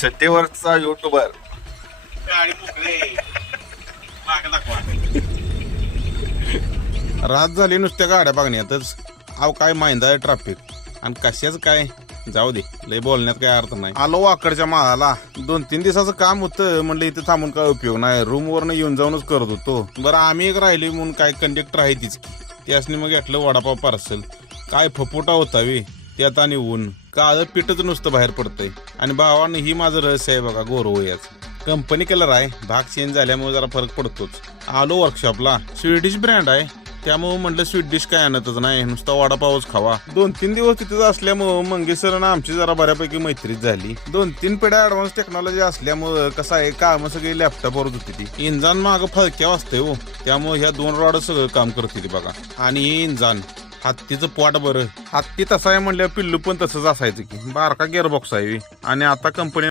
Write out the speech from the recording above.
सट्टेवरचा YouTuber. रात झाली नुसत्या गाड्या बघण्यातच. अहो काय माहिंदा ट्रॅफिक आणि कशाच काय जाऊ दे, लय बोलण्यात काय अर्थ नाही. आलो वाकडच्या माळाला. 2-3 दिवसाचं काम होतं, म्हणलं इथे थांबून काय उपयोग नाही, रूम वरनं येऊन जाऊनच करत होतो. बरं आम्ही एक राहिली म्हणून काय कंडक्टर आहे तीच की, त्यासनी मग घेतलं वडापाव पार्सल. काय फपोटा होता वे त्यात आणि ऊन काळं पिठच नुसतं बाहेर पडतंय. आणि भावानं ही माझं रहस्य आहे बघा, गोरवयाच कंपनी कलर आहे, भाग चेंज झाल्यामुळे जरा फरक पडतोच. आलो वर्कशॉपला. स्वीडिश ब्रँड आहे त्यामुळे म्हटलं स्वीट डिश काय आणतच नाही, नुसता वडापावच खावा. 2-3 दिवस तिथेच असल्यामुळं मंगेशर आमची जरा बऱ्यापैकी मैत्रीच झाली. 2-3 पिढ्या ऍडव्हान्स टेक्नॉलॉजी असल्यामुळं कसं आहे, काम सगळी लॅपटॉपवरच होती ती. इंजान मागं फळक्या वाजते हो, त्यामुळे ह्या 2 रॉड सगळं काम करते ती बघा. आणि हे इंजान हत्तीचं पोट बरं, हत्ती तसा आहे म्हणल्या पिल्लू पण तसंच असायचं की, बारका गिअरबॉक्स आहे. आणि आता कंपनी